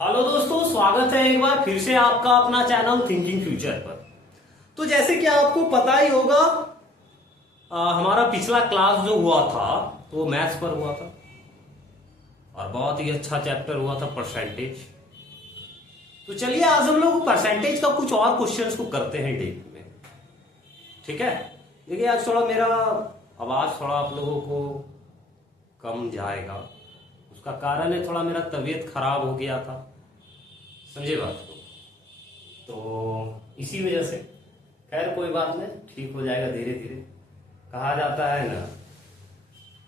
Hello दोस्तों, स्वागत है एक बार फिर से आपका अपना चैनल थिंकिंग फ्यूचर पर। तो जैसे कि आपको पता ही होगा, हमारा पिछला क्लास जो हुआ था वो मैथ्स पर हुआ था और बहुत ही अच्छा चैप्टर हुआ था परसेंटेज। तो चलिए आज हम लोग परसेंटेज का कुछ और क्वेश्चंस को करते हैं डीप में। ठीक है, देखिए आज थोड़ा मेरा आवाज थोड़ा आप लोगों को कम जाएगा। उसका कारण है थोड़ा मेरा तबीयत खराब हो गया था, समझे बात को। तो इसी वजह से खैर कोई बात नहीं, ठीक हो जाएगा धीरे धीरे। कहा जाता है ना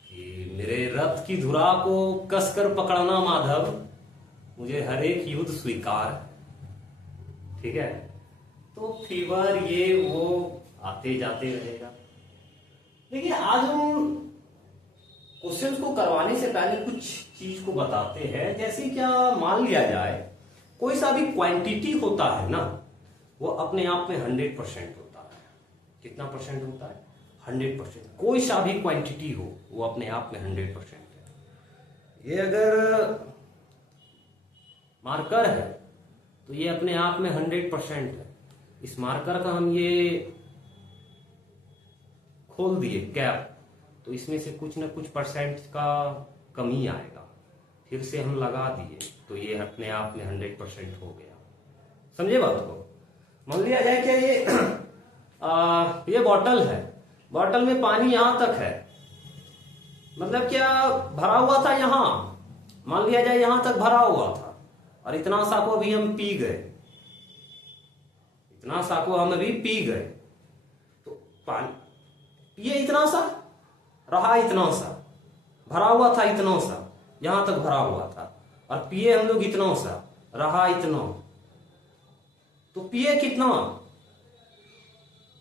कि मेरे रथ की धुरा को कसकर पकड़ना माधव, मुझे हर एक युद्ध स्वीकार। ठीक है, तो फीवर ये वो आते जाते रहेगा। देखिए आज हम क्वेश्चंस को करवाने से पहले कुछ चीज को बताते हैं। जैसे क्या मान लिया जाए कोई सा भी क्वांटिटी होता है ना, वो अपने आप में 100% होता है। कितना परसेंट होता है? 100%। कोई सा भी क्वांटिटी हो वो अपने आप में 100% है। ये अगर मार्कर है तो ये अपने आप में 100% है। इस मार्कर का हम ये खोल दिए कैप, तो इसमें से कुछ ना कुछ परसेंट का कमी आएगा। फिर से हम लगा दिए तो ये अपने आप में 100% हो गया। समझे बात को? मान लिया जाए क्या ये बॉटल है, बॉटल में पानी यहां तक है, मतलब क्या भरा हुआ था यहां, मान लिया जाए यहां तक भरा हुआ था और इतना सा को अभी हम पी गए, इतना सा को हम अभी पी गए। तो पानी ये इतना सा रहा, इतना सा भरा हुआ था, इतना सा यहां तक भरा हुआ था और पिए हम लोग इतना सा, रहा इतना। तो पिए कितना?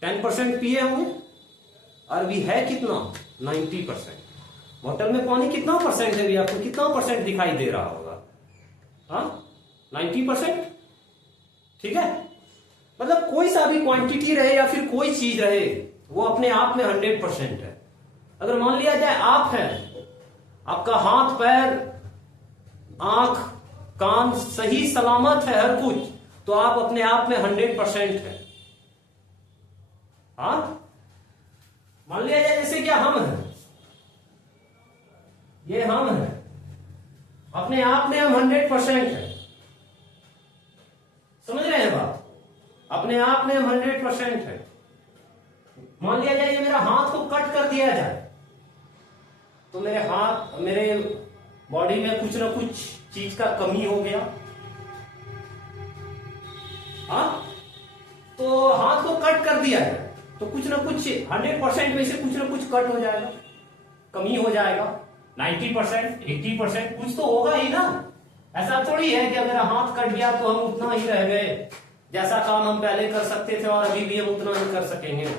10% पिए होंगे और भी है कितना? 90%। बोतल में पानी कितना परसेंट है? भी आपको कितना परसेंट दिखाई दे रहा होगा? हाँ, 90%। ठीक है, मतलब कोई सा भी क्वांटिटी रहे या फिर कोई चीज रहे वो अपने आप में 100% है। अगर मान लिया जाए आप है, आपका हाथ पैर आंख कान सही सलामत है हर कुछ, तो आप अपने आप में 100% है। हाँ, मान लिया जाए जैसे क्या हम हैं, ये हम हैं, अपने आप में हम 100% है। समझ रहे हैं बात? अपने आप में हम 100% है। मान लिया जाए ये मेरा हाथ को कट कर दिया जाए तो मेरे हाथ, मेरे बॉडी में कुछ ना कुछ चीज का कमी हो गया। हाँ, तो हाथ को कट कर दिया है तो कुछ ना कुछ 100% में से कुछ ना कुछ कट हो जाएगा, कमी हो जाएगा। 90%, 80% कुछ तो होगा ही ना। ऐसा थोड़ी है कि अगर हाथ कट गया तो हम उतना ही रह गए, जैसा काम हम पहले कर सकते थे और अभी भी हम उतना ही कर सकेंगे।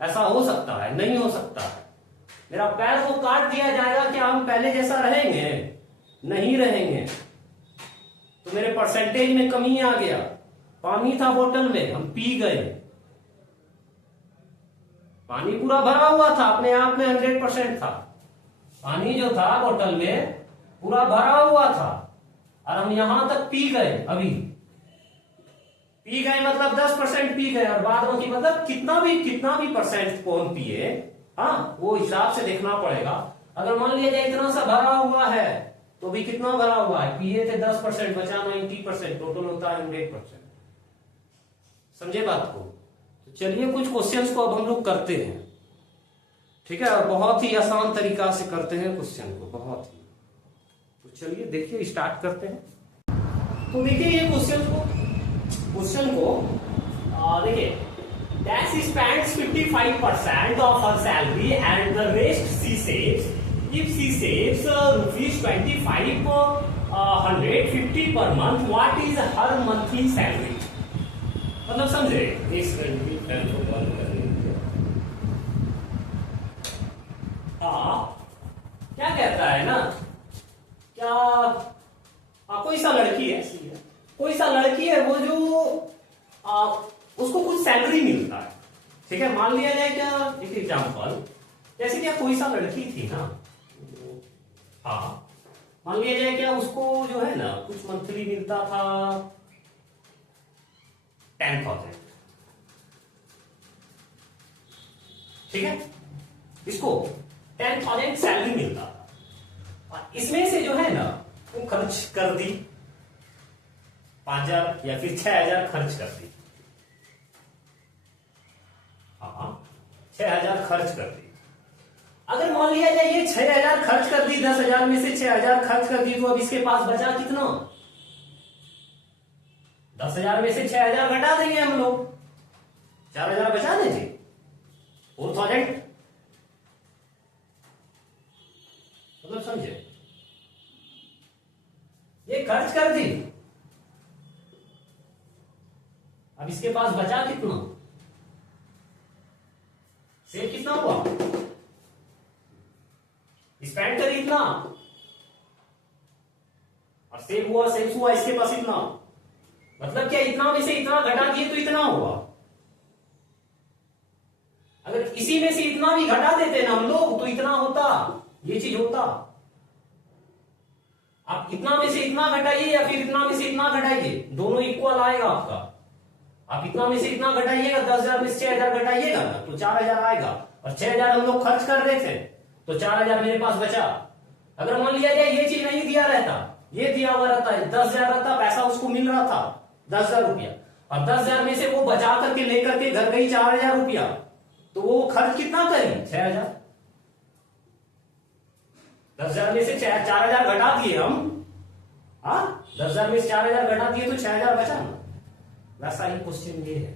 ऐसा हो सकता है? नहीं हो सकता है। मेरा पैर को काट दिया जाएगा, क्या हम पहले जैसा रहेंगे? नहीं रहेंगे। तो मेरे परसेंटेज में कमी आ गया। पानी था बोतल में, हम पी गए, पानी पूरा भरा हुआ था, अपने आप में 100% था। पानी जो था बोतल में पूरा भरा हुआ था और हम यहां तक पी गए। अभी पी गए मतलब 10% पी गए और बाद में मतलब कितना भी परसेंट को हम पिए, हाँ, वो हिसाब से देखना पड़ेगा। अगर मान लिया जाए इतना सा भरा हुआ है तो भी कितना भरा हुआ है? पिए थे 10%, बचा 90%, टोटल होता है 100%। समझे बात को? तो चलिए कुछ क्वेश्चंस को अब हम लोग करते हैं। ठीक है, और बहुत ही आसान तरीका से करते हैं क्वेश्चन को, बहुत ही। तो चलिए देखिए, स्टार्ट करते हैं। तो देखिए ये क्वेश्चन को देखिए, that she spends 55% of her salary and the rest she saves. If she saves rupees 2550 per month, what is her monthly salary? मतलब समझे? हाँ, क्या कहता है ना, क्या कोई सा लड़की है, कोई सा लड़की है वो जो उसको कुछ सैलरी मिलता है। ठीक है, मान लिया जाए क्या, एक एग्जांपल, जैसे क्या कोई सा लड़की थी ना, हाँ, मान लिया जाए क्या उसको जो है ना कुछ मंथली मिलता था 10,000, ठीक है, इसको 10,000 सैलरी मिलता था, और इसमें से जो है ना वो खर्च कर दी 5,000 या फिर 6,000 खर्च कर दी। हाँ, 6,000 खर्च कर दी। अगर मान लिया जाए ये 6,000 खर्च कर दी, 10,000 में से 6,000 खर्च कर दी, तो अब इसके पास बचा कितना? 10,000 में से 6,000 घटा देंगे हम लोग, 4,000 बचा देंगे, 4,000, मतलब समझे, ये खर्च कर दी। अब इसके पास बचा कितना? सेव कितना हुआ? स्पेंड करी इतना और सेव हुआ इसके पास इतना। मतलब क्या, इतना में से इतना घटा दिए तो इतना हुआ। अगर इसी में से इतना भी घटा देते ना हम लोग तो इतना होता, ये चीज होता। आप इतना में से इतना घटाइए या फिर इतना में से इतना घटाइए, दोनों इक्वल आएगा आपका। आप इतना में से इतना घटाइएगा, 10,000 में से 6,000 घटाइएगा ना तो 4,000 आएगा, और 6,000 हम लोग खर्च कर रहे थे तो 4,000 मेरे पास बचा। अगर मान लिया जाए ये चीज नहीं दिया रहता, ये दिया हुआ रहता है, 10,000 रहता, पैसा उसको मिल रहा था 10,000 रुपया, और 10,000 में से वो बचा करके लेकर के घर गई 4,000 रुपया, तो वो खर्च कितना करी? 6,000। 10,000 में से 4,000 घटा दिए हम, हाँ, 10,000 में से 4,000 घटा दिए तो 6,000 बचा ना। वैसा ही क्वेश्चन ये है,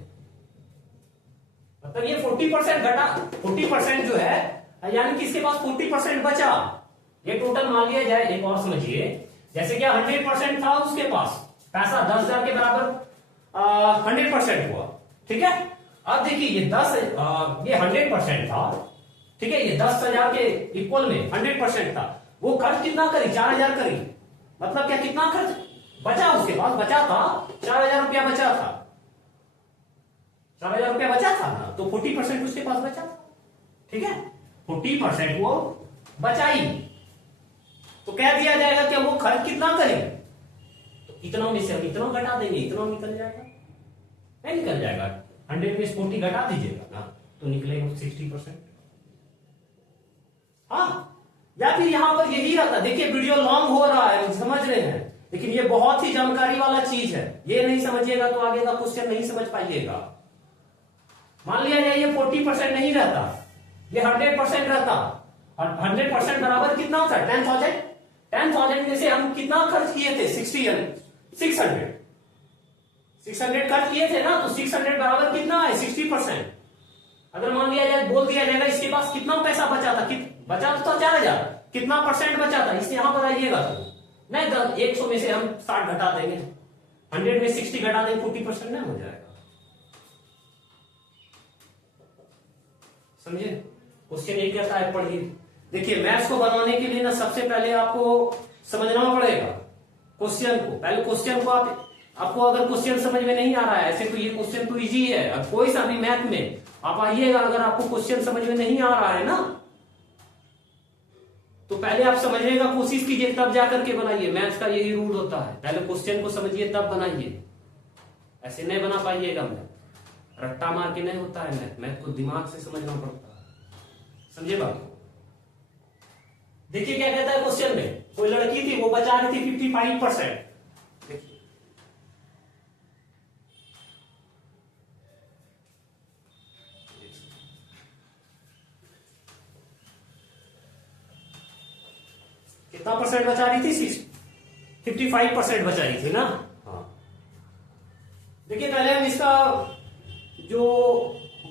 मतलब ये 40% घटा, 40% जो है, यानी कि इसके पास 40% बचा। ये टोटल मान लिया जाए, एक और समझिए, जैसे क्या 100% था उसके पास पैसा, 10,000 के बराबर 100% हुआ, ठीक है। अब देखिए ये 100% था, ठीक है, ये 10,000 के इक्वल में 100% था, वो खर्च कितना करी? 4,000 करी। मतलब क्या, कितना खर्च बचा उसके पास? बचा था 4,000 रुपया बचा था, 4,000 रुपया बचा था ना, तो 40% उसके पास बचा था, ठीक है, 40% वो बचाई। तो कह दिया जाएगा कि वो खर्च कितना करें, तो इतना में से हम इतना घटा देंगे, इतना निकल जाएगा, नहीं निकल जाएगा, 100 में 40 घटा दीजिएगा ना तो निकलेगा 60%। हाँ, या फिर यहां पर यही रहता, देखिए वीडियो लॉन्ग हो रहा है, समझ रहे हैं, लेकिन ये बहुत ही जानकारी वाला चीज है, ये नहीं समझिएगा तो आगे का क्वेश्चन नहीं समझ पाइएगा। मान लिया जाए ये 40% नहीं रहता, ये 100% रहता, और 100% बराबर कितना था? 10,000। 10,000 में से हम कितना खर्च किए थे? 600 खर्च किए थे ना, तो 600 बराबर कितना है? 60%। अगर मान लिया जाए, बोल दिया जाएगा इसके पास कितना पैसा बचा था, बचा तो था 4,000, कितना परसेंट बचा था, इससे यहां पर आइएगा तो नहीं, 100 में से हम 60 घटा देंगे, 100 में 60 घटा देंगे, 40% नहीं हो जाएगा। समझे? क्वेश्चन ये कहता है, पढ़िए। देखिए मैथ्स को बनाने के लिए ना सबसे पहले आपको समझना पड़ेगा क्वेश्चन को। पहले क्वेश्चन को आपको अगर क्वेश्चन समझ में नहीं आ रहा है, ऐसे तो ये क्वेश्चन तो इजी है, अब कोई सा भी मैथ में आप आइएगा, अगर आपको क्वेश्चन समझ में नहीं आ रहा है ना, तो पहले आप समझने का कोशिश कीजिए, तब जाकर के बनाइए। मैथ्स का यही रूल होता है, पहले क्वेश्चन को समझिए तब बनाइए, ऐसे नहीं बना पाइएगा। मैथ रट्टा मार के नहीं होता है, मैथ को दिमाग से समझना पड़ता है, समझे बात? देखिए क्या कहता है क्वेश्चन में, कोई लड़की थी, वो बचा रही थी 55%। कितना परसेंट बचा रही थी? 55% बचा रही थी ना। हाँ, देखिए पहले हम इसका जो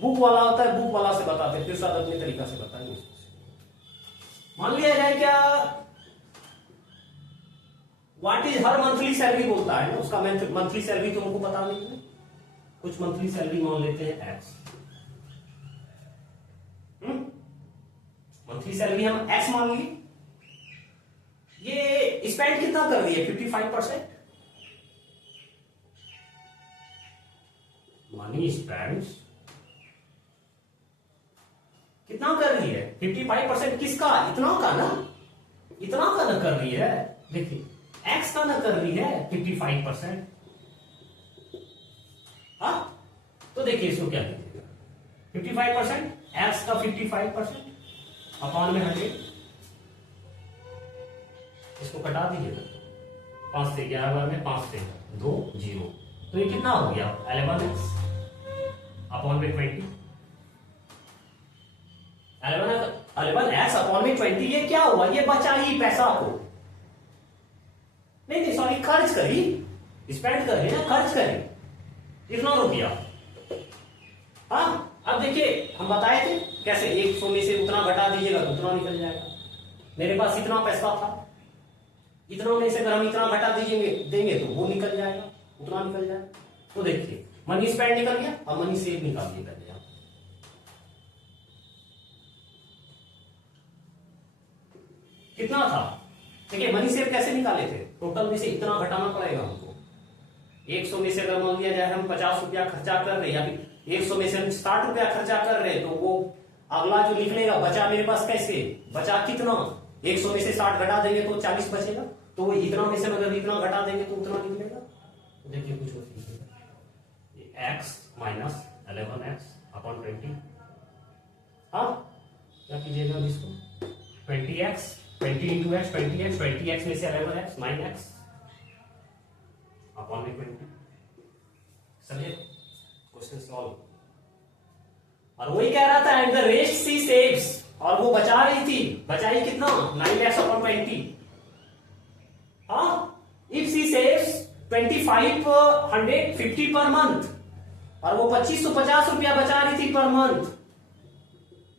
बुक वाला होता है, बुक वाला से बताते हैं, फिर साथ अपने तरीका से बताएंगे। मान लिया जाए क्या, what is her monthly salary बोलता है ना, उसका मंथली सैलरी तो हमको पता नहीं है, कुछ मंथली सैलरी मान लेते हैं एक्स। मंथली सैलरी हम एक्स मान ली। ये स्पेंड कितना कर रही है? 55%। मनी स्पेंड कितना कर रही है? 55%। किसका? इतना का ना, इतना का ना कर रही है। देखिए एक्स का ना कर रही है 55%। हाँ, तो देखिए इसको क्या कीजिएगा, 55% एक्स का 55% अपॉन में 100, इसको कटा दीजिएगा, 5 से 11 बार में 5 से 2 0, तो ये कितना हो गया 11x अपॉन में 20, 11x अपॉन में 20। ये क्या हुआ, ये बचा ही पैसा को, नहीं सॉरी, खर्च करी, स्पेंड करी ना, खर्च करी इतना रुपया। हाँ, अब देखिए हम बताए थे कैसे 100 में से उतना घटा दीजिएगा तो उतना निकल जाएगा। मेरे पास इतना पैसा था, इतना में से अगर हम इतना घटा देंगे तो वो निकल जाएगा, उतना निकल जाएगा। तो देखिए मनी स्पेंड निकल गया और मनी सेव निकालिए पहले आप। कितना था, देखिए मनी सेव कैसे निकाले थे, टोटल में से इतना घटाना पड़ेगा हमको। 100 में से अगर मान लिया जाए हम 50 रुपया खर्चा कर रहे हैं, या 100 में से हम 60 रुपया खर्चा कर रहे हैं, तो वो अगला जो निकलेगा बचा मेरे पास कैसे बचा, कितना 100 में से 60 घटा देंगे तो 40 बचेगा, तो वो इतना में से अगर इतना घटा देंगे तो उतना निकलेगा। तो देखिए कुछ हो x माइनस 11x अपॉन 20। हाँ, क्या कीजिएगा इसको 20x 20 into x 20x 20x में से 11x 9x अपॉन में 20। समझे क्वेश्चन सॉल्व। और वही कह रहा था and the rest C saves, और वो बचा रही थी, बचाई कितना 9x अपॉन 20। हाँ, if C saves 2550 per month, और वो 2550 रुपया बचा रही थी पर मंथ,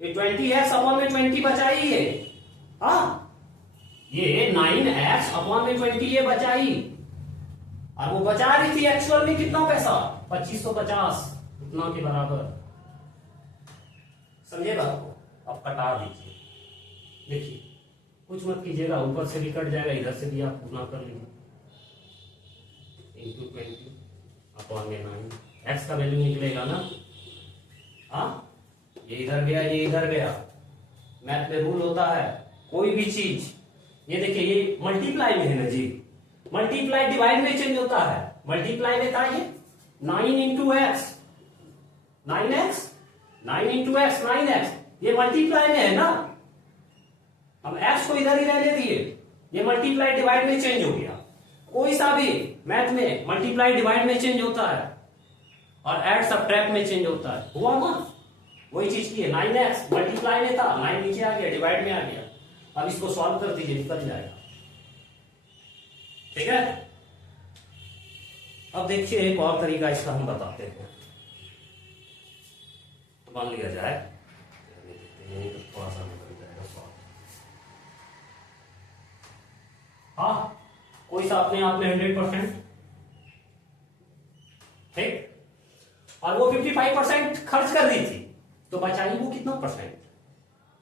ये 20x अपॉन में 20 बचाई है। हाँ, ये 9x अपॉन में 20 ये बचाई, और वो बचा रही थी एक्चुअल में कितना पैसा 2550, उतना के बराबर। समझे बात को, अब कटा दीजिए। देखिए कुछ मत कीजिएगा, ऊपर से भी कट जाएगा, इधर से भी आप गुना कर लीजिए, इंटू 20 अपॉन में 9, एक्स का वैल्यू निकलेगा ना। हाँ, ये इधर गया, ये इधर गया, मैथ में रूल होता है कोई भी चीज, ये देखिए ये मल्टीप्लाई में है ना जी, मल्टीप्लाई डिवाइड में चेंज होता है। मल्टीप्लाई में था ये 9 into x 9x 9 into x 9x, ये मल्टीप्लाई में है ना, हम x को इधर ही रहने दिए, ये मल्टीप्लाई डिवाइड में चेंज हो गया। कोई सा भी मैथ में मल्टीप्लाई डिवाइड में चेंज होता है और ऐड सबट्रैक्ट में चेंज होता है, हुआ ना, वही चीज की है। 9x मल्टीप्लाई में था, 9 नीचे आ गया, डिवाइड में आ गया। अब इसको सॉल्व कर दीजिए, निकल जाएगा। ठीक है, अब देखिए एक और तरीका इसका हम बताते हैं। तो मान लिया जाए थोड़ा सा निकल जाएगा सॉल्व। हाँ, कोई सा अपने आप में 100%, ठीक, और वो 55% खर्च कर रही थी, तो बचाई वो कितना परसेंट।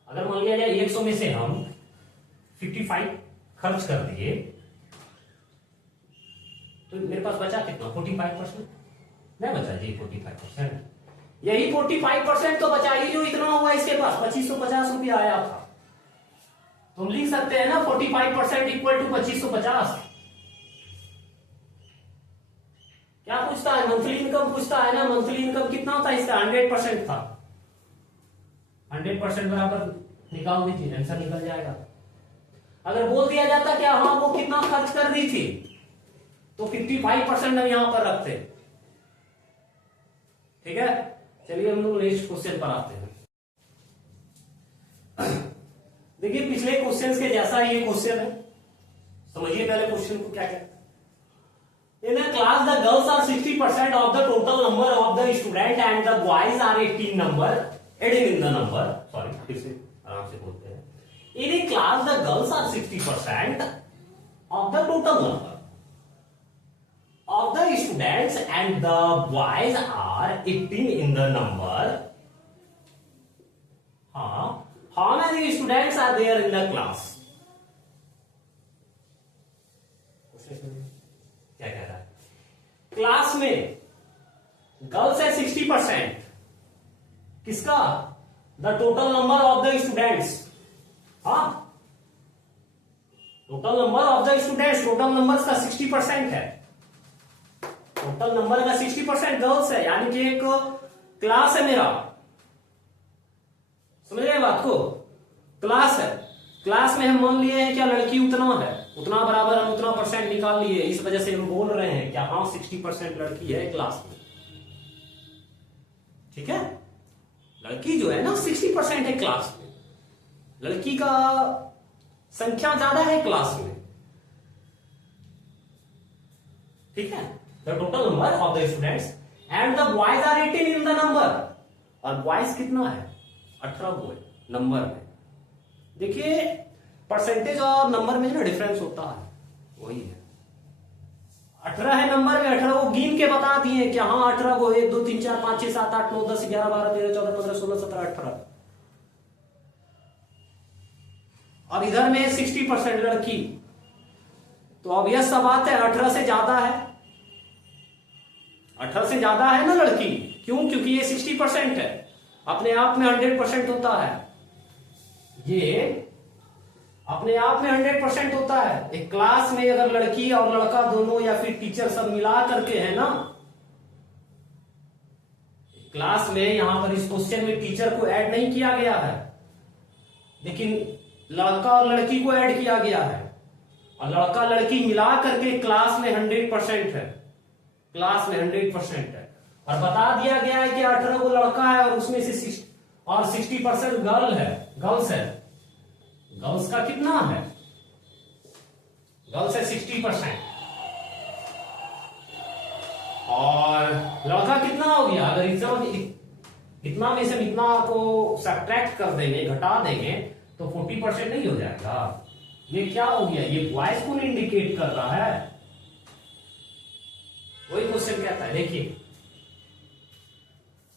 अगर मान लिया जाए 100 में से हम 55 खर्च कर दिए, तो मेरे पास बचा कितना 45%, नहीं बचा जी 45%, यही 45% तो बचा ही, जो इतना हुआ इसके पास 2550 रुपया आया था। तुम लिख सकते हैं ना 45% इक्वल टू 2550। क्या पूछता है, मंथली इनकम पूछता है ना, मंथली इनकम कितना था इसका 100% था, 100% बराबर निकाल दीजिए, आंसर निकल जाएगा। अगर बोल दिया जाता क्या हाँ वो कितना खर्च कर रही थी, तो 55% हम यहां पर रखते। ठीक है, चलिए हम लोग नेक्स्ट क्वेश्चन पर आते हैं। देखिए पिछले क्वेश्चन के जैसा ये क्वेश्चन है, समझिए पहले क्वेश्चन को क्या कहते हैं। In a class, the girls are 60% of the total number of the student and the boys are 18 number. Adding in the number. Sorry, फिर से आराम से बोलते हैं। In a class, the girls are 60% of the total number of the students and the boys are 18 in the number. How many students are there in the class? क्या कह रहा है, क्लास में गर्ल्स है 60%, किसका, the total number of the students. हाँ, total number of the students, total number का 60% है, टोटल नंबर का 60% गर्ल्स है, यानी कि एक क्लास है मेरा, समझ गए बात को, क्लास है, क्लास में हम मान लिए हैं क्या लड़की उतना है, उतना बराबर हम उतना परसेंट निकाल लिए, इस वजह से हम बोल रहे हैं क्या हाँ 60% लड़की है क्लास में, ठीक है। लड़की जो है ना 60% है क्लास में, लड़की का संख्या ज्यादा है क्लास में, ठीक है। The total number of the students and the boys are 18 in the number, और बॉयज कितना है 18 बॉय नंबर में। देखिए परसेंटेज और नंबर में जो डिफरेंस होता है वही है, 18 है नंबर में, 18 को गिन के बता दिए कि हाँ 18 को 1 2 3 4 5 6 7 8 9 10 11 12 13 14 15 16 17 18, और इधर में 60% लड़की, तो ऑब्वियस सा बात है 18 से ज्यादा है, 18 से ज्यादा है ना लड़की, क्यों, क्योंकि ये 60% है, अपने आप में 100% होता है, ये अपने आप में 100% होता है। एक क्लास में अगर लड़की और लड़का दोनों या फिर टीचर सब मिला करके है ना, क्लास में यहां पर इस क्वेश्चन में टीचर को ऐड नहीं किया गया है, लेकिन लड़का और लड़की को ऐड किया गया है, और लड़का लड़की मिला करके क्लास में 100% है, क्लास में 100% है, और बता दिया गया है कि 18 को लड़का है और उसमें से 60% गर्ल है, गर्ल्स है, गर्ल्स का कितना है, गर्ल्स है 60%, और लड़का कितना हो गया, अगर इतना में से इतना को सब्ट्रैक्ट कर देंगे, घटा देंगे तो 40% नहीं हो जाएगा, ये क्या हो गया, ये बॉयज को इंडिकेट कर रहा है, वही क्वेश्चन कहता है। देखिए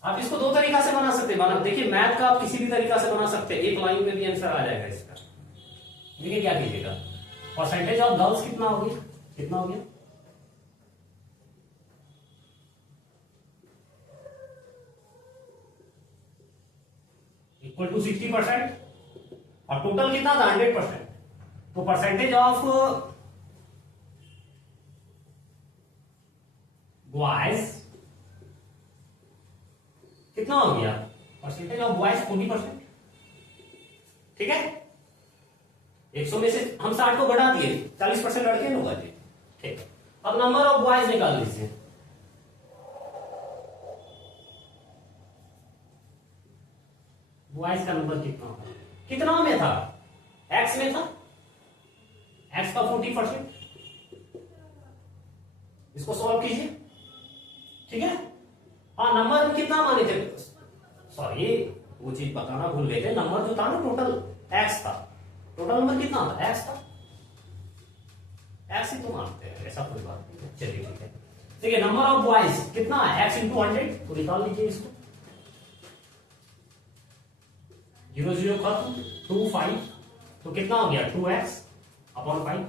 आप इसको दो तरीका से बना सकते हैं, देखिए मैथ का आप किसी भी तरीका से बना सकते हैं, एक लाइन में भी आंसर आ जाएगा इसका। देखिए क्या कीजिएगा, परसेंटेज ऑफ गर्ल्स कितना हो गया, कितना हो गया, इक्वल टू 60%, और टोटल कितना था 100%, तो परसेंटेज ऑफ बॉयज कितना हो गया, परसेंटेज ऑफ बॉयज 40%, ठीक है। 100 में से हम 60 को बढ़ा दिए, 40% लड़के लोग आ गए, ठीक है। अब नंबर ऑफ बॉयज निकाल लीजिए, बॉयज का नंबर कितना में था, एक्स में था, एक्स का 40%, इसको सॉल्व कीजिए, ठीक है। हाँ नंबर में कितना माने थे, सॉरी वो चीज बताना भूल गए थे, नंबर जो था ना टोटल एक्स था, टोटल नंबर कितना था, एक्स था, एक्स ही तो मानते हैं, ऐसा कोई बात नहीं है, चलिए ठीक है। ठीक है, नंबर ऑफ बॉयज कितना है, एक्स इंटू 100, तो निकाल लीजिए इसको, 0 0 खत्म, 2 5, तो कितना हो गया 2x अपॉन 5,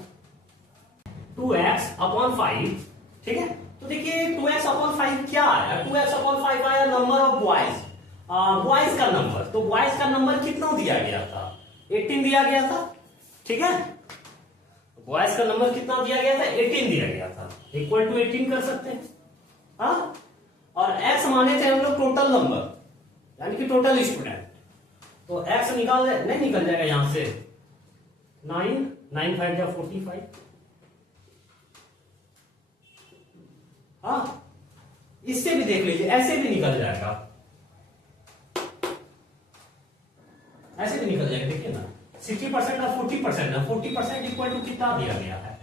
2x अपॉन 5, ठीक है। तो देखिए 2x अपॉन 5 क्या आया, 2x अपॉन 5 आया नंबर ऑफ बॉयज, बॉयज का नंबर, तो बॉयज का नंबर कितना दिया गया था, 18 दिया गया था, ठीक है। बॉयज का नंबर कितना दिया गया था, 18 दिया गया था, इक्वल टू 18 कर सकते हैं, हाँ। और x माने थे हम लोग टोटल नंबर, यानी कि टोटल स्टूडेंट, तो x निकाल नहीं निकल जाएगा यहां से, 9 9 5 जा 45, हाँ। इससे भी देख लीजिए, ऐसे भी निकल जाएगा, ऐसे भी निकल जाएगा, देखिए ना 60% और 40% ना, 40% इक्वल टू कितना दिया गया है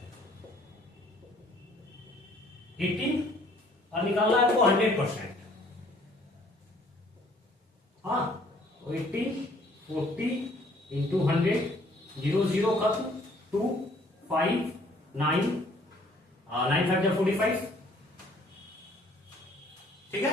18, और निकालना है वो 100%, हाँ। 18 40 इंटू 100, 0 0 खत्म, 2 5 9 9 5 45, ठीक है।